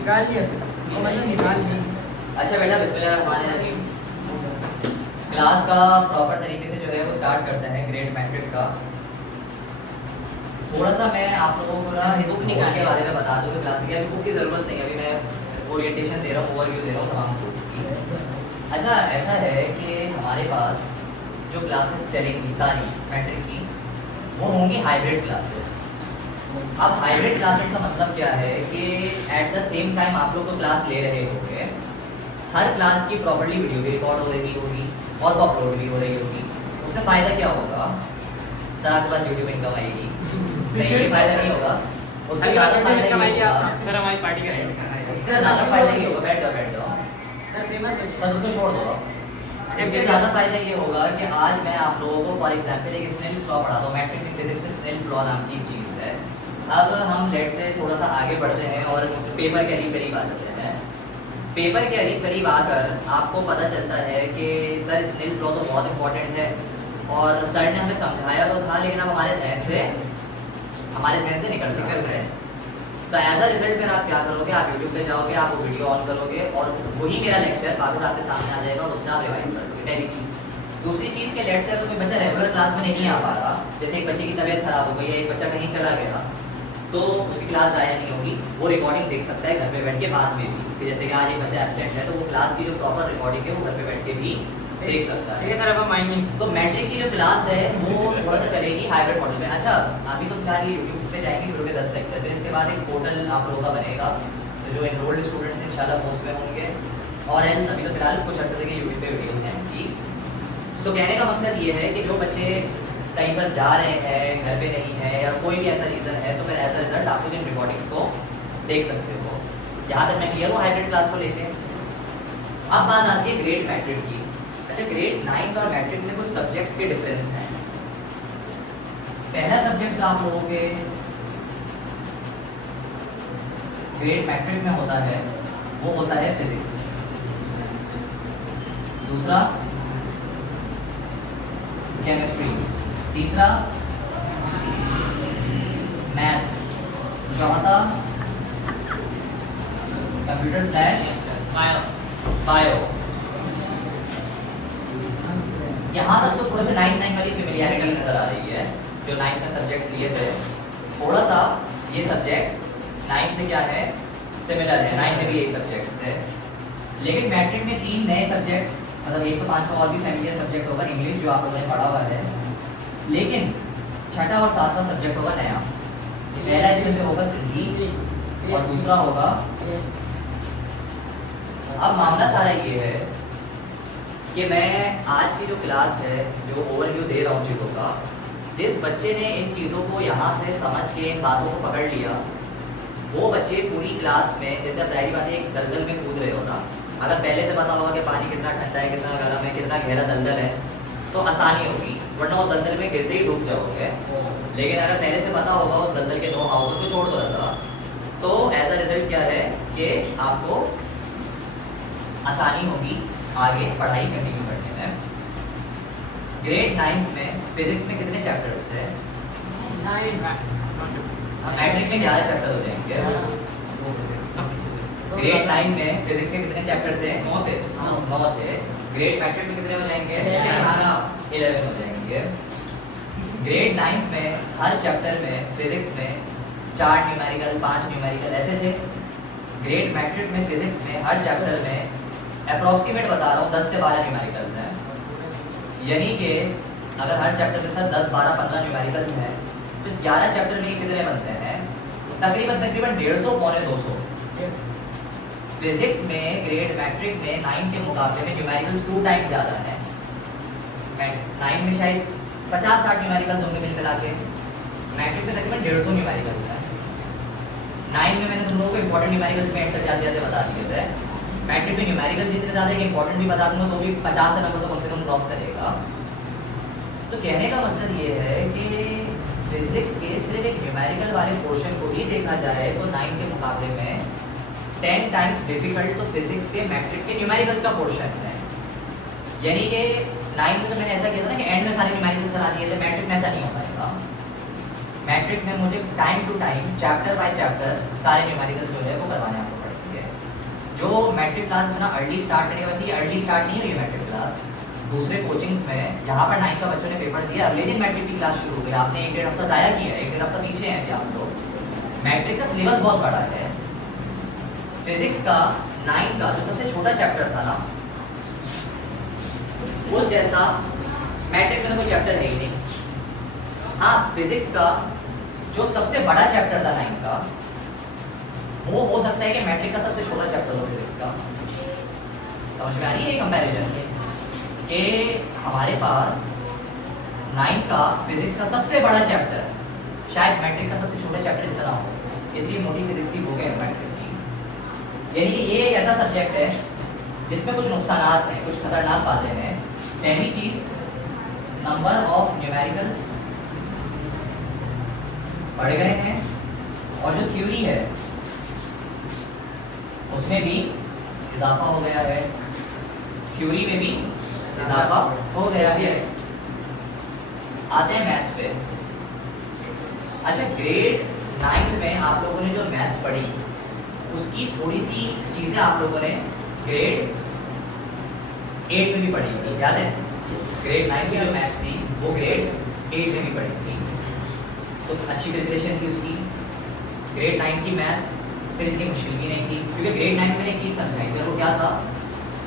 निकाल लिया तो मतलब निकाल लिया। अच्छा बेटा बिस्मिल्लाहिर्रहमानिर्रहीम। क्लास का प्रॉपर तरीके से जो है वो स्टार्ट करते हैं ग्रेड मैट्रिक का। थोड़ा सा मैं आप लोगों को ना इस बुक के बारे में बता दूँ। क्लास की अभी बुक की ज़रूरत नहीं है, अभी मैं ओरिएंटेशन दे रहा हूँ, ओवरव्यू दे रहा हूँ तमाम कोर्स की। अच्छा ऐसा है कि हमारे पास जो क्लासेस चलेंगी सारी मैट्रिक की वो होंगी हाइब्रिड क्लासेस। अब हाइब्रिड क्लासेस का मतलब क्या है कि एट द सेम टाइम आप लोग तो क्लास ले रहे होंगे, हर क्लास की प्रॉपर्ली वीडियो भी रिकॉर्ड हो रही होगी और वो अपलोड भी हो रही होगी। उससे फ़ायदा क्या होगा? सर आपके पास यूट्यूब इनकम आएगी? नहीं, ये फ़ायदा नहीं होगा। उससे ज़्यादा फ़ायदा ये होगा, सर हमारी पार्टी का उससे ज़्यादा फ़ायदा ये होगा, बैठ जाओ सर फेमस हो बस उसको छोड़ दो। इससे ज़्यादा फ़ायदा ये होगा कि आज मैं आप लोगों को फॉर एग्जाम्पल एक स्नेल्स लॉ पढ़ाता हूँ। मैट्रिक में फिजिक्स में स्नेल्स लॉ नाम की चीज़ है। अब हम लेट से थोड़ा सा आगे बढ़ते हैं और पेपर के करीब आ जाते हैं। पेपर के करीब आकर आपको पता चलता है कि सर स्नेल्स लॉ तो बहुत इंपॉर्टेंट है और सर ने हमें समझाया तो था, लेकिन अब हमारे जहन से निकल रहा है। तो एज अ रिजल्ट फिर आप क्या करोगे? आप यूट्यूब पे जाओगे, आप वो वीडियो ऑन करोगे और वही मेरा लेक्चर बार-बार आपके सामने आ जाएगा और उससे आप रिवाइज कर लोगे। पहली चीज़। दूसरी चीज़ के लेट से अगर कोई बच्चा रेगुलर क्लास में नहीं आ पा रहा, जैसे एक बच्चे की तबीयत खराब हो गई है, एक बच्चा कहीं चला गया, तो उसकी क्लास ज़ाया नहीं होगी। वो रिकॉर्डिंग देख सकता है घर पे बैठ के बाद में भी, कि जैसे कि आज एक बच्चा एब्सेंट है तो वो क्लास की जो प्रॉपर रिकॉर्डिंग है वो घर पे बैठ के भी देख सकता है। ठीक है सर, अब हम आएंगे। तो मैट्रिक की जो क्लास है वो थोड़ा सा चलेगी हाइब्रिड मॉडल में। अच्छा अभी तो फिलहाल ये यूट्यूब पे जाएंगे, वीडियो के 10 लेक्चर, फिर इसके बाद एक पोर्टल आप लोगों का बनेगा, तो जो एनरोल्ड स्टूडेंट्स इंशाल्लाह वो उसमें होंगे और एल्स अभी तो फिलहाल कुछ अर्से तक यूट्यूब पे वीडियोस आएंगी। तो कहने का मकसद ये है कि जो बच्चे कहीं पर जा रहे हैं, घर पे नहीं है या कोई भी ऐसा रीज़न है, तो फिर एज अ रिजल्ट आप लोग इन रिकॉर्डिंग्स को देख सकते हो। यहाँ तक मैं क्लियर हूँ हाइब्रिड क्लास को लेके। अब बात आती है ग्रेड मैट्रिक की। अच्छा ग्रेड 9 और मैट्रिक में कुछ सब्जेक्ट्स के डिफरेंस हैं। पहला सब्जेक्ट जो आप लोगों के ग्रेड मैट्रिक में होता है वो होता है फिजिक्स। दूसरा केमिस्ट्री। तीसरा मैथ्स। चौथा कंप्यूटर / बायो। यहाँ तक तो थोड़ा सा 9 वाली फेमिलियरिटी नजर आ रही है। जो 9 में सब्जेक्ट्स लिए थे, थोड़ा सा ये सब्जेक्ट्स 9 से क्या है सिमिलर है। 9 में भी यही सब्जेक्ट्स थे, लेकिन मैट्रिक में 3 नए सब्जेक्ट्स, मतलब 1 तो 5 का और भी फैमिलियर सब्जेक्ट होगा इंग्लिश जो आप लोगों ने पढ़ा हुआ है, लेकिन छठा और 7वां सब्जेक्ट होगा नया। पहला इसमें से होगा सिंधी और दूसरा होगा। अब मामला सारा ये है कि मैं आज की जो क्लास है, जो ओवरव्यू दे रहा हूँ चीज़ों का, जिस बच्चे ने इन चीज़ों को यहाँ से समझ के इन बातों को पकड़ लिया, वो बच्चे पूरी क्लास में, जैसे अब जाहिर बात है एक दलदल में कूद रहे हो ना, अगर पहले से पता होगा कि पानी कितना ठंडा है, कितना गर्म है, कितना गहरा दलदल है, तो आसानी होगी, वरना उस दलदल में गिरते ही डूब जाओगे। लेकिन अगर पहले से पता होगा उस दलदल के 2 हाउस को छोड़ दो रहा, तो एज अ रिजल्ट क्या है कि आपको आसानी होगी आगे पढ़ाई कंटिन्यू करने में। ग्रेड 9 में फिजिक्स में कितने चैप्टर्स थे? मैट्रिक में 11 चैप्टर हो जाएंगे। ग्रेड 9 में फिजिक्स के कितने चैप्टर थे? 9 थे। 9 थे। ग्रेड मैट्रिक में कितने हो जाएंगे? 11 हो जाएंगे। ग्रेड 9 में हर चैप्टर में फिजिक्स में 4 न्यूमेरिकल 5 न्यूमेरिकल ऐसे थे। ग्रेड मैट्रिक में फिजिक्स में हर चैप्टर में अप्रॉक्सीमेट बता रहा हूँ 10 से 12 न्यूमेरिकल्स हैं, यानी कि अगर हर चैप्टर के साथ 10, 12, 15 न्यूमेरिकल्स हैं तो 11 चैप्टर में कितने बनते हैं? तकरीबन 150 पौने 200। फिजिक्स में ग्रेड मैट्रिक में 9 के मुकाबले में न्यूमेरिकल्स 2 टाइम्स ज़्यादा हैं। 9 में शायद 50-60 न्यूमेरिकल्स होंगे मिल मिला के, मैट्रिक में तकरीबन 150 न्यूमेरिकल्स हैं। 9 में मैंने तुम लोगों को इंपॉर्टेंट न्यूमेरिकल्स में एंड तक जाते बता दिए थे। मैट्रिक में न्यूमेरिकल जितने ज़्यादा है इंपॉर्टेंट भी बता दूंगा तो भी 50 का नंबर तो कम से कम क्रॉस करेगा। तो कहने का मकसद ये है कि फिजिक्स के सिर्फ एक न्यूमेरिकल वाले पोर्शन को ही देखा जाए तो 9 के मुकाबले में 10 टाइम्स डिफिकल्ट तो फिजिक्स के मैट्रिक के न्यूमेरिकल्स का पोर्शन है। यानी कि 9 में तो मैंने ऐसा किया था ना कि एंड में सारे न्यूमेरिकल्स करा दिए थे, मैट्रिक में ऐसा नहीं हो पाएगा। मैट्रिक में मुझे time to time chapter by chapter सारे न्यूमेरिकल्स जो है वो करवाने आपको पड़ेंगे। मैट्रिक क्लास इतना अर्ली स्टार्ट करेगा, वैसे ये अर्ली स्टार्ट नहीं हुई मैट्रिक क्लास। दूसरे कोचिंग्स में यहाँ पर 9 का बच्चों ने पेपर दिया, अगले दिन मैट्रिक की क्लास शुरू हो गई। आपने 1-1.5 हफ्ता ज़ाया किया, 1-1.5 हफ्ता पीछे हैं क्या आप लोग? मैट्रिक का सिलेबस बहुत बड़ा है। फिजिक्स का 9 का जो सबसे छोटा चैप्टर था ना, उस जैसा मैट्रिक में तो कोई चैप्टर है ही नहीं। हाँ, फिजिक्स का जो सबसे बड़ा चैप्टर था 9 का, वो हो सकता है कि मैट्रिक का सबसे छोटा चैप्टर हो फिजिक्स का। समझ में आ रही है ये कंपैरिजन? कि हमारे पास 9 का फिजिक्स का सबसे बड़ा चैप्टर, शायद मैट्रिक का सबसे छोटा चैप्टर इसका ना हो। इतनी मोटी फिजिक्स की बुक है मैट्रिक की। यानी कि ये एक ऐसा सब्जेक्ट है जिसमें कुछ नुकसानात हैं, कुछ खतरनाक बातें हैं। पहली चीज, नंबर ऑफ न्यूमेरिकल्स बढ़ गए हैं, और जो थ्योरी है उसमें भी इजाफा हो गया है, थ्योरी में भी इजाफा हो गया है। आते हैं मैथ्स पे। अच्छा, ग्रेड 9 में आप लोगों ने जो मैथ्स पढ़ी, उसकी थोड़ी सी चीजें आप लोगों ने ग्रेड 8 में भी पढ़ी थी, याद है? ग्रेड 9 की जो मैथ्स थी वो ग्रेड 8 में भी पढ़ी थी, तो अच्छी प्रिपरेशन थी उसकी। ग्रेड 9 की मैथ्स फिर इतनी मुश्किल भी नहीं थी, क्योंकि ग्रेड 9 में एक चीज़ समझाई थी, वो क्या था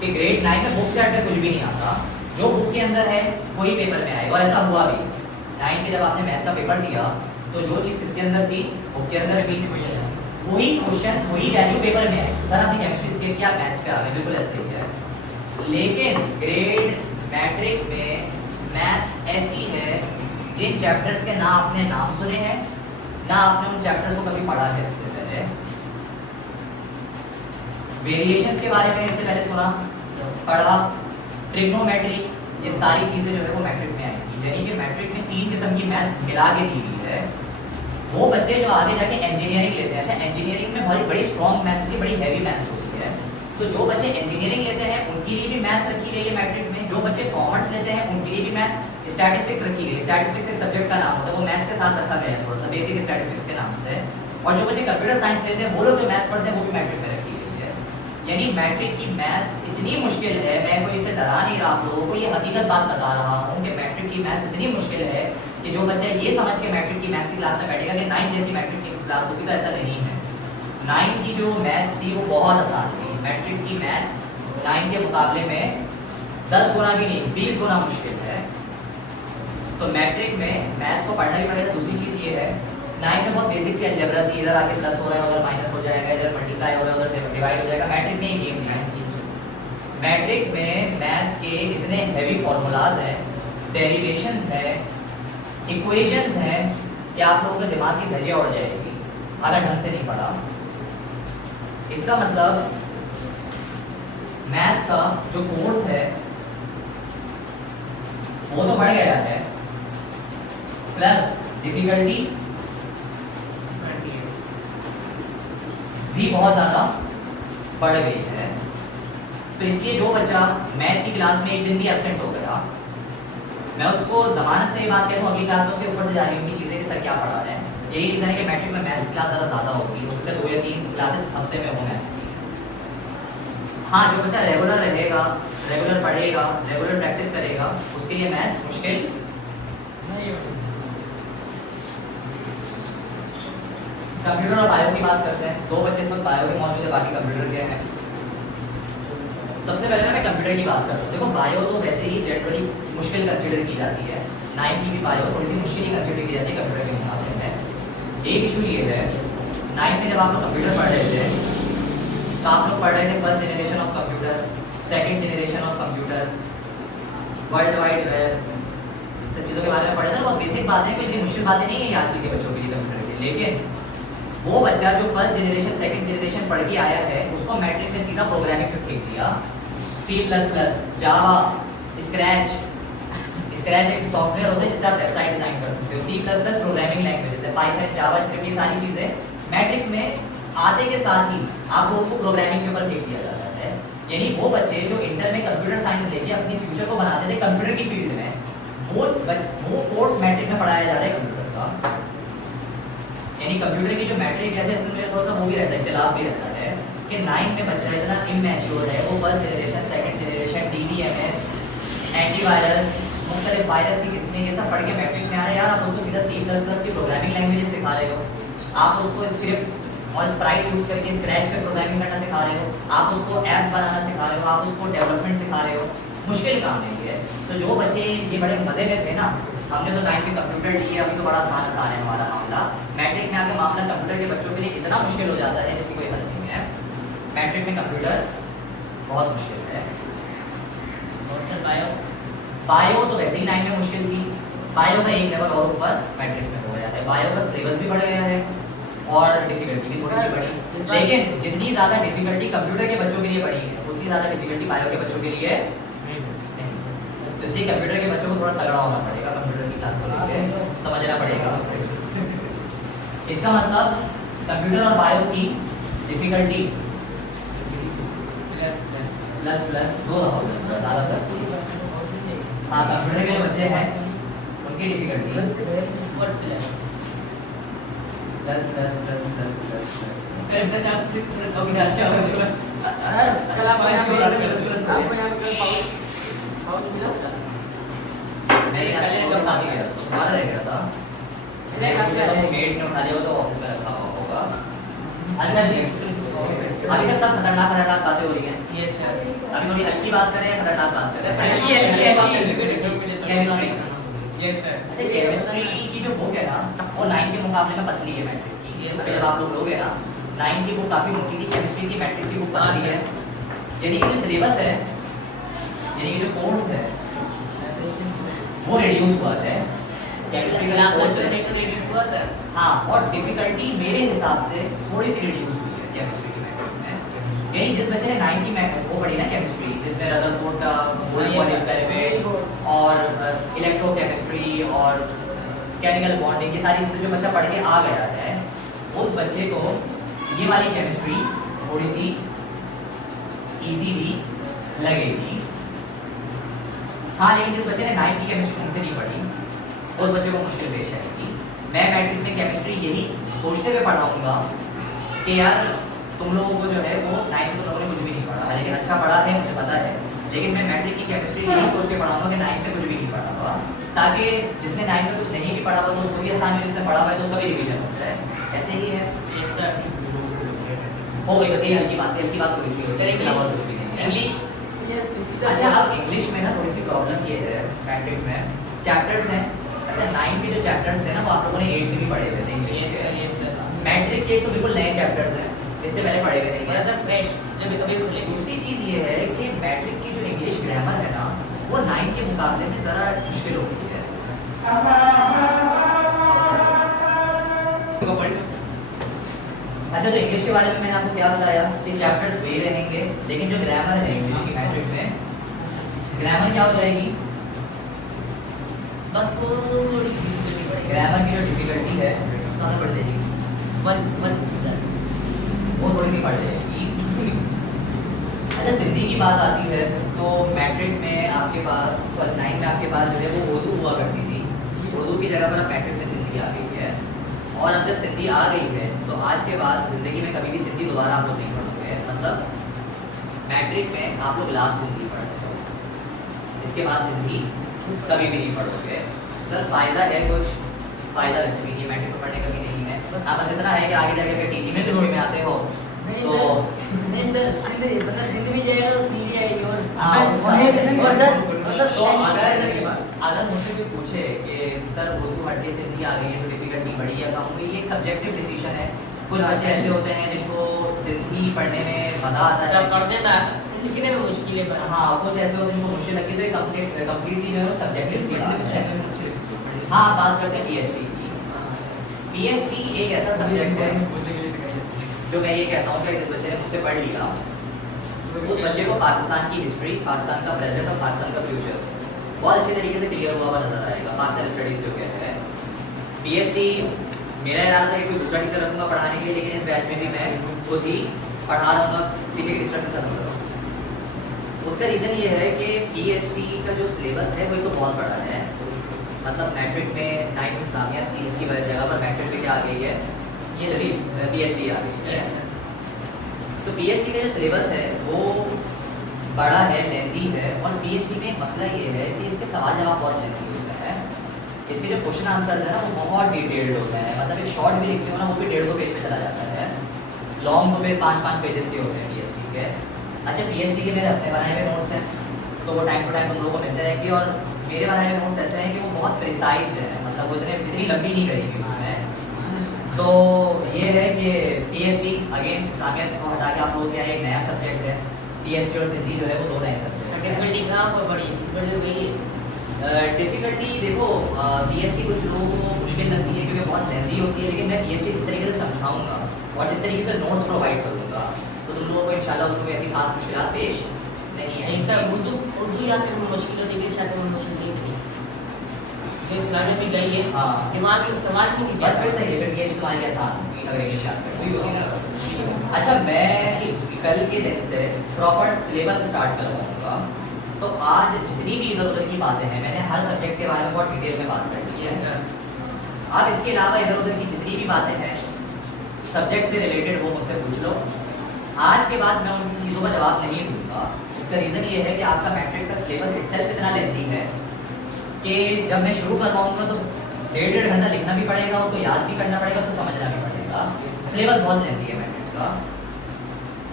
कि ग्रेड 9 में बुक से हटकर कुछ भी नहीं आता, जो बुक के अंदर है वही पेपर में आएगा। और ऐसा हुआ भी। 9 के जब आपने मैथ का पेपर दिया, तो जो चीज़ किसके अंदर थी बुक के अंदर भी वही क्वेश्चन, वही वैल्यू पेपर में आए। सर आपने केमिस्ट्री स्किप किया, मैथ्स पे आ गए, बिल्कुल ऐसे ही है। लेकिन ग्रेड मैट्रिक में मैथ्स ऐसी है जिन चैप्टर्स के ना आपने नाम सुने हैं, ना आपने उन चैप्टर्स को कभी पढ़ा है इससे पहले। वेरिएशंस के बारे में इससे पहले सुना, पढ़ा, ट्रिग्नोमेट्री, ये सारी चीजें जो है वो मैट्रिक में आएंगी। यानी कि मैट्रिक में 3 किस्म की मैथ्स मिला के दी हुई है। वो बच्चे जो आगे जाके इंजीनियरिंग लेते हैं, अच्छा इंजीनियरिंग में बड़ी बड़ी स्ट्रॉन्ग मैथ्स होती है, बड़ी हैवी मैथ्स होती है, तो जो बच्चे इंजीनियरिंग लेते हैं उनके लिए भी मैथ्स रखी गई है मैट्रिक में। जो बच्चे कॉमर्स लेते हैं उनके लिए भी मैथ्स, स्टैटिस्टिक्स रखी गई है। स्टैटिस्टिक्स एक सब्जेक्ट का नाम होता है, वो मैथ्स के साथ रखा गया है थोड़ा सा, बेसिक स्टैटिस्टिक्स के नाम से। और जो बच्चे कंप्यूटर साइंस लेते हैं वो लोग जो मैथ्स पढ़ते हैं वो भी मैट्रिक में रखी गई है। यानी मैट्रिक की मैथ्स इतनी मुश्किल है, मैं कोई इसे डरा नहीं रहा, आप लोगों को ये हकीकत बात बता रहा हूँ कि मैट्रिक की मैथ्स इतनी मुश्किल है कि जो बच्चा ये समझ के मैट्रिक की मैथ्स की क्लास में बैठेगा कि 9 जैसी मैट्रिक की क्लास होगी, तो ऐसा नहीं है। 9 की जो मैथ्स थी वो बहुत आसान थी। मैट्रिक की मैथ्स 9 के मुकाबले में 10 गुना भी नहीं, 20 गुना मुश्किल है। तो मैट्रिक में मैथ्स को पढ़ना भी पड़ेगा। दूसरी चीज़ ये है, 9 में बहुत बेसिक सी अलजेब्रा थी, इधर आके प्लस हो रहा है, उधर माइनस हो जाएगा, इधर मल्टीप्लाई हो रहा है, उधर डिवाइड हो जाएगा। मैट्रिक में ये गेम नहीं है। मैट्रिक में मैथ्स के इतने हैवी फॉर्मूलाज हैं, डेरिवेशंस है, इक्वेशंस हैं कि आप लोगों के दिमाग की धज्जियां उड़ जाएगी अगर ढंग से नहीं पढ़ा। इसका मतलब मैथ्स का जो कोर्स है वो तो बढ़ गया है, प्लस डिफिकल्टी भी बहुत ज़्यादा बढ़ गई है। तो इसलिए जो बच्चा मैथ की क्लास में एक दिन भी एब्सेंट हो गया, मैं उसको जमानत से ये बात कहता हूँ अगली क्लास में उसके ऊपर से जारी होंगी चीज़ें कि सर क्या पढ़ा रहे हैं। यही रीज़न है कि मैट्रिक में मैथ्स क्लास ज़्यादा ज़्यादा होती है, उसमें 2 या 3 क्लासेस हफ्ते में हो मैथ्स की। हाँ, जो बच्चा रेगुलर रहेगा, रेगुलर पढ़ेगा, रेगुलर प्रैक्टिस करेगा, उसके लिए मैथ्स मुश्किल नहीं होगी। कंप्यूटर और बायो की बात करते हैं। 2 बच्चे सब बायो के मौजूद है, बाकी कंप्यूटर के हैं। सबसे पहले ना मैं कंप्यूटर की बात करता हूँ। देखो बायो तो वैसे ही जनरली मुश्किल कंसीडर की जाती है, 9 की भी बायो थोड़ी सी मुश्किल ही कंसीडर की जाती है कंप्यूटर के मुकाबले में। एक इशू ये है, 9 में जब आप लोग कंप्यूटर पढ़ रहे थे तो आप लोग पढ़ रहे थे first generation of computer, second generation of computer, world wide web, सब चीज़ों के बारे में पढ़े थे। बहुत बेसिक बातें हैं, कोई इतनी मुश्किल बातें नहीं है आजकल के बच्चों के लिए कंप्यूटर के। लेकिन वो बच्चा जो फर्स्ट जनरेशन सेकंड जनरेशन पढ़ के आया है, उसको मैट्रिक में सीधा प्रोग्रामिंग पे फेंक दिया। C++, जावा, स्क्रैच एक सॉफ्टवेयर होता है जिससे आप वेबसाइट डिजाइन कर सकते हो। C++ प्रोग्रामिंग लैंग्वेज है, पाइथन, जावास्क्रिप्ट, ये सारी चीज़ें मैट्रिक में आते के साथ ही आप लोगों को प्रोग्रामिंग के ऊपर फेंक दिया जाता है। यानी वो बच्चे जो इंटर में कंप्यूटर साइंस लेके अपनी फ्यूचर को बनाते थे कंप्यूटर की फील्ड में, वो कोर्स मैट्रिक में पढ़ाया जाता है कंप्यूटर का। यानी कंप्यूटर की जो मैट्रिक है, इसमें थोड़ा सा वो भी रहता है, इख्तिलाफ भी रहता है कि 9 में बच्चा इतना इमैच्योर है, वो first generation, second generation, DBMS, antivirus, मुख्तलिफ वायरस की किस्में ये सब पढ़ के मैट्रिक में आ रहे हैं। यार आप उसको सीधा C++ की प्रोग्रामिंग लैंग्वेजेस सिखा रहे हो, आप उसको स्क्रिप्ट और स्प्राइट यूज करके स्क्रैच पे प्रोग्रामिंग करना सिखा रहे हो, आप उसको ऐप्स बनाना सिखा रहे हो, आप उसको डेवलपमेंट सिखा रहे हो। मुश्किल काम नहीं है। तो जो बच्चे ये बड़े मज़े में थे ना, हमने तो 9 में कंप्यूटर लिए, अभी तो बड़ा आसान है हमारा मामला। मैट्रिक में आकर मामला कंप्यूटर के बच्चों के लिए इतना मुश्किल हो जाता है जिसकी कोई हद नहीं है। मैट्रिक में कंप्यूटर बहुत मुश्किल है। और सर बायो तो वैसे ही 9 में मुश्किल थी, बायो का एक लेवल और ऊपर मैट्रिक में हो जाता है। बायो का सिलेबस भी बढ़ गया है और डिफिकल्टी भी थोड़ी सी बढ़ी, लेकिन जितनी ज़्यादा डिफिकल्टी कंप्यूटर के बच्चों के लिए बढ़ी है उतनी ज़्यादा डिफिकल्टी बायो के बच्चों के लिए नहीं। इसलिए कंप्यूटर के बच्चों को थोड़ा तगड़ा होना पड़ेगा, कंप्यूटर की क्लास को लेकर समझना पड़ेगा। इसका मतलब कंप्यूटर और बायो की डिफिकल्टी प्लस प्लस दो ज़्यादा प्लस। हाँ, कंप्यूटर के जो बच्चे हैं उनकी difficulty plus plus plus plus plus plus. कल आपको यहाँ पे पाउच मिला था? मैं यहाँ शादी गया था, तुम्हारा रह गया था। मैं मेड ने उठा लिया तो ऑफिस में रखा हुआ होगा। अच्छा जी, अभी तक सब खतरनाक बातें हो रही हैं। Yes sir. अभी थोड़ी हल्की बात करें या खतरनाक बात करें? केमिस्ट्री। Yes sir. अच्छा, केमिस्ट्री की जो बुक है ना वो 9 के मुकाबले में पतली है मैट्रिक की। जब आप लोग लोगे ना 9 की बुक काफ़ी मोटी थी, केमिस्ट्री की मैट्रिक की बुक पतली है। यानी कि जो सिलेबस है, यानी कि जो कोर्स है वो रिड्यूस हुआ है। केमिस्ट्री का कोर्स है तो रिड्यूस हुआ सर। हाँ, और डिफिकल्टी मेरे हिसाब से थोड़ी सी रिड्यूस हुई है केमिस्ट्री की मैट्रिक में। यानी जिस बच्चे ने 9 की वो पढ़ी ना केमिस्ट्री, जिसमें रदरफोर्ड का गोल्ड एक्सपेरिमेंट और इलेक्ट्रोकेमिस्ट्री और केमिकल बॉन्डिंग, ये सारी चीज़ें जो बच्चा पढ़ के आ गया है, उस बच्चे को ये वाली केमिस्ट्री थोड़ी सी इजी भी लगेगी। हाँ, लेकिन जिस बच्चे ने 9 की केमिस्ट्री ढंग से नहीं पढ़ी उस बच्चे को मुश्किल पेश आएगी। मैं मैट्रिक में केमिस्ट्री यही सोचते हुए पढ़ाऊँगा कि यार तुम लोगों को जो है वो 9 में तो लोगों ने कुछ भी नहीं पढ़ा, लेकिन अच्छा पढ़ा है मुझे पता है, लेकिन मैं मैट्रिक की केमिस्ट्री यही सोच के पढ़ाऊँगा कि 9 में कुछ भी नहीं पढ़ा हुआ, ताकि जिसने 9 में कुछ नहीं भी पढ़ा हुआ तो उसको भी आसान है, जिसने पढ़ा हुआ है तो उसका भी रिवीजन हो जाए। ऐसे ही है। Yes sir. हो गई बस ये हल्की बात थोड़ी सी होगी, इसके अलावा कुछ भी नहीं है। इंग्लिश। अच्छा, अब इंग्लिश में ना थोड़ी सी प्रॉब्लम ये है मैट्रिक में, चैप्टर्स हैं। अच्छा, 9 के जो चैप्टर्स थे ना वो आप लोगों ने 8 में भी पढ़े हुए थे इंग्लिश के। मैट्रिक के तो बिल्कुल नए चैप्टर्स हैं, इससे पहले पढ़े हुए नहीं हैं। फ्रेश जब कभी खुले। दूसरी चीज़ ये है कि मैट्रिक की जो इंग्लिश ग्रामर है ना वो 9 के मुकाबले में ज़रा मुश्किल हो गई है। अच्छा, तो इंग्लिश के बारे में मैंने आपको क्या बताया कि चैप्टर्स वही रहेंगे, लेकिन जो ग्रामर है इंग्लिश की मैट्रिक में, ग्रामर क्या हो जाएगी? बस थोड़ी ग्रामर की जो डिफिकल्टी है ज़्यादा बढ़ जाएगी, वो थोड़ी सी बढ़ जाएगी। अच्छा, सिंधी की बात आती है तो मैट्रिक में आपके पास 9 में आपके पास जो है वो उर्दू हुआ करती थी। उर्दू की जगह पर अब मैट्रिक में सिंधी आ गई है, और अब जब सिंधी आ गई है तो आज के बाद ज़िंदगी में कभी भी सिंधी दोबारा आप लोग नहीं पढ़ोगे। मतलब मैट्रिक में आप लोग लास्ट सिंधी पढ़ रहे हो, इसके बाद सिंधी कभी भी नहीं पढ़ोगे। सर फ़ायदा है कुछ, फ़ायदा वैसे भी नहीं, मैट्रिक में पढ़ने का भी नहीं है। हाँ, बस इतना है कि आगे जाकर अगर टीचिंग इंडस्ट्री में आते हो तो नहीं सर, सिंधी मतलब सिंधी भी जाएगा तो सिंधी आएगी। और तो अगर मुझसे कोई पूछे कि सर उर्दू हट के सिंधी आ गई है तो डिफिकल्टी बढ़ी या कम हुई, ये एक सब्जेक्टिव डिसीजन है। कुछ बच्चे ऐसे होते हैं जिनको सिंधी पढ़ने में मज़ा आता है, पढ़ते हैं लिखने में मुश्किल है। हाँ, कुछ ऐसे होते हैं जिनको मुश्किल लगती है, तो ये कम्प्लीटली जो है सब्जेक्टिव सी बात है। हाँ, बात करते हैं पीएचडी की। पीएचडी एक ऐसा सब्जेक्ट है जो मैं ये कहता हूँ कि जिस बच्चे ने मुझसे पढ़ लिया उस बच्चे को पाकिस्तान की हिस्ट्री, पाकिस्तान का प्रेजेंट और पाकिस्तान का फ्यूचर बहुत अच्छे तरीके से क्लियर हुआ नजर आएगा। पाकिस्तान स्टडीज जो कहते हैं पीएचडी, मेरा इरादा था कि कोई दूसरा टीचर रखूँगा पढ़ाने के लिए, लेकिन इस बैच में भी मैं खुद ही पढ़ा रहूँगा, पीछे की डिस्ट्रक्शन खत्म करूँगा। उसका रीज़न ये है कि पीएचडी का जो सिलेबस है वो एक तो बहुत बड़ा है। मतलब मैट्रिक में 9 इस्लामिया थी, इसकी जगह पर मैट्रिक में क्या आ गई है, ये सभी पीएचडी आ गई है। तो पीएचडी का जो सिलेबस है वो बड़ा है, लेंदी है, और पीएचडी में एक मसला ये है कि इसके सवाल जवाब बहुत लेंदी होते हैं। इसके जो क्वेश्चन आंसर्स है ना वो बहुत डिटेल्ड होते हैं, मतलब एक शॉर्ट भी लिखते हो ना वो भी 1.5-2 पेज पे चला जाता है, लॉन्ग तो फिर 5-5 पेजेस के होते हैं पीएचडी के। अच्छा, पीएचडी के मेरे अपने बनाए हुए नोट्स हैं, तो वो टाइम टू टाइम तुम लोगों को मिलते रहेंगे, और मेरे बनाए हुए नोट्स ऐसे हैं कि वो बहुत प्रिसाइज है, मतलब वो इतनी लंबी नहीं करेगी उसमें। तो ये है कि पीएचडी अगेन इस्लामियत को हटा के आप लोग क्या एक नया सब्जेक्ट है, पीएचडी और सिंधी जो है वो 2 नए सब्जेक्ट हैं। डिफिकल्टी कहाँ पर बड़ी डिफिकल्टी वही है। डिफिकल्टी देखो, पीएचडी कुछ लोगों को मुश्किल लगती है क्योंकि बहुत लेंदी होती है, लेकिन मैं पीएचडी जिस तरीके से समझाऊंगा और जिस तरीके से नोट्स प्रोवाइड करूंगा तो तुम लोगों को इंशाल्लाह उसमें ऐसी खास मुश्किल पेश नहीं है। ऐसा उर्दू याद करना मुश्किल होती है, शायद वो मुश्किल नहीं थी जो इस्लाम में भी गई है। हाँ। दिमाग से समाज में नहीं बस फिर सही है, फिर पीएचडी तुम्हारे लिए आसान होगी अगर इंग्लिश याद करते हो। अच्छा, मैं कल के दिन से प्रॉपर सिलेबस स्टार्ट करवाऊंगा, तो आज जितनी भी इधर उधर की बातें हैं मैंने हर सब्जेक्ट के बारे में बहुत डिटेल में बात कर ली है। अब इसके अलावा इधर उधर की जितनी भी बातें हैं सब्जेक्ट से रिलेटेड वो मुझसे पूछ लो। आज के बाद मैं उन चीज़ों का जवाब नहीं दूंगा। उसका रीज़न ये है कि आपका मैट्रिक का सिलेबस इटसेल्फ इतना लेंथी है कि जब मैं शुरू करवाऊंगा तो 1.5 घंटा लिखना भी पड़ेगा, उसको याद भी करना पड़ेगा, उसको समझना भी पड़ेगा। सिलेबस बहुत लेंथी है मैट्रिक का।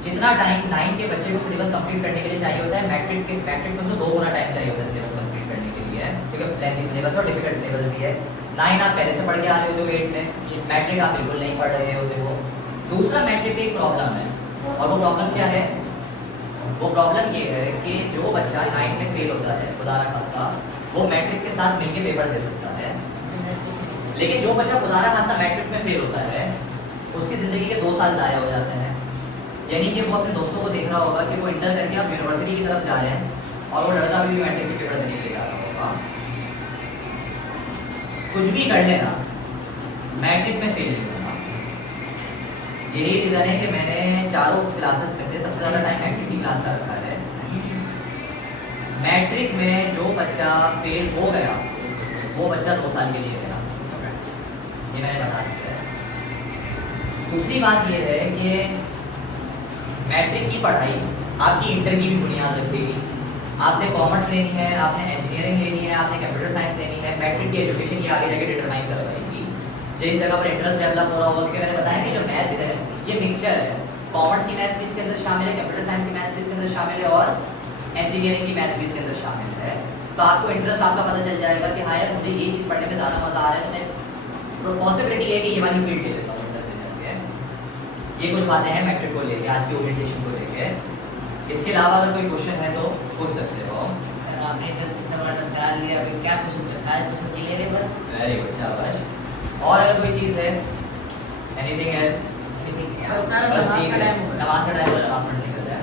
जितना टाइम 9 के बच्चे को सिलेबस कंप्लीट करने के लिए चाहिए होता है, मैट्रिक में उसको 2 गुना टाइम चाहिए होता है सिलेबस कंप्लीट करने के लिए, क्योंकि लेंथी सिलेबस और डिफिकल्ट सिलेबस भी है। 9 आप पहले से पढ़ के आ रहे होते हो 8 में, मैट्रिक आप बिल्कुल नहीं पढ़ रहे होते हो। दूसरा, मैट्रिक में एक प्रॉब्लम है, और वो प्रॉब्लम क्या है? वो प्रॉब्लम ये है कि जो बच्चा 9 में फेल होता है, खुदा ना खास्ता, वो मैट्रिक के साथ मिलके पेपर दे सकता है, लेकिन जो बच्चा खुदा ना खास्ता मैट्रिक में फेल होता है उसकी ज़िंदगी के 2 साल ज़ाया हो जाते हैं। यानी कि वो अपने दोस्तों को देख रहा होगा कि वो इंटर करके अब यूनिवर्सिटी की तरफ जा रहे हैं और वो लड़का भी मैट्रिक के पेपर देने के लिए जा रहा होगा। कुछ भी कर लेना, मैट्रिक में फेल नहीं होना। यही रीज़न है कि मैंने चारों क्लासेस में से सबसे ज़्यादा टाइम मैट्रिक की क्लास का रखा है। मैट्रिक में जो बच्चा फेल हो गया वो बच्चा 2 साल के लिए गया, ये मैंने बता दिया है। दूसरी बात ये है कि मैट्रिक की पढ़ाई आपकी इंटर की भी बुनियाद रखेगी। आपने कॉमर्स लेनी है, आपने इंजीनियरिंग लेनी है, आपने कंप्यूटर साइंस लेनी है, मैट्रिक की एजुकेशन ये आगे जाके डिटरमाइन करवाएगी। जिस जगह पर इंटरेस्ट डेवलप हो रहा होगा, क्योंकि मैंने बताया कि जो मैथ्स है ये मिक्सचर है, कॉमर्स की मैथ्स भी इसके अंदर शामिल है, कंप्यूटर साइंस की मैथ्स भी इसके अंदर शामिल है, और इंजीनियरिंग की मैथ्स भी इसके अंदर शामिल है। तो आपको इंटरेस्ट आपका पता चल जाएगा कि हाँ यार मुझे ये चीज़ पढ़ने में ज़्यादा मज़ा आ रहा है, तो पॉसिबिलिटी है कि ये वाली फील्ड ले लेता हूँ। ये कुछ बातें हैं मैट्रिक को लेके, आज की ओरिएंटेशन को लेके। इसके अलावा अगर कोई क्वेश्चन है तो पूछ सकते हो। आपने इतना बड़ा ख्याल लिया, अभी क्या क्वेश्चन था? सारे क्वेश्चन ले रहे बस। वेरी गुड, शाबाश। और अगर कोई चीज़ है, एनीथिंग एल्स? नमाज का टाइम हो रहा है। नमाज का टाइम हो रहा है, नमाज पढ़ने निकल जाए।